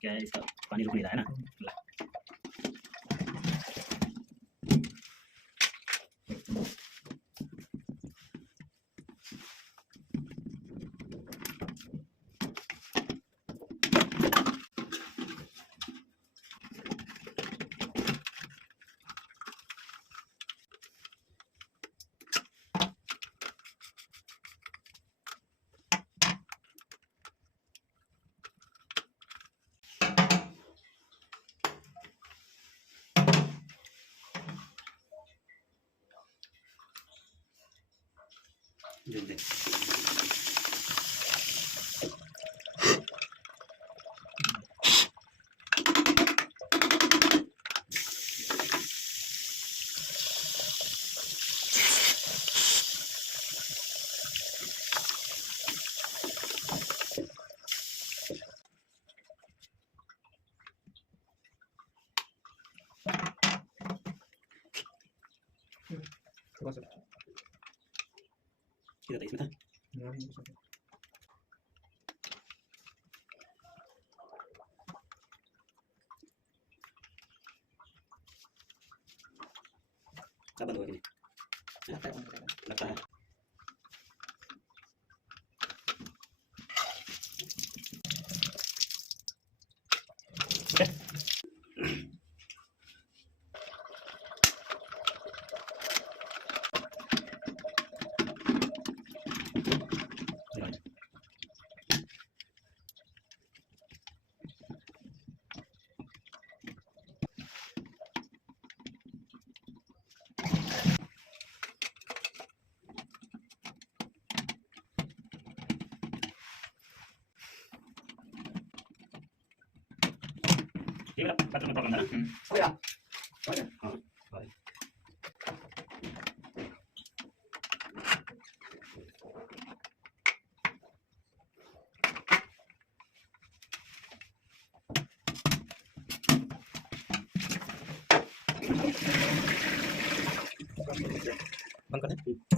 क्या है, इसका पानी रुक नहीं रहा है ना। देख किधर इसमें था। क्या बंद हुआ कि नहीं लगता है। ठीक है, बटन में प्रॉब्लम है ना। हो गया हाँ बंद कर दे।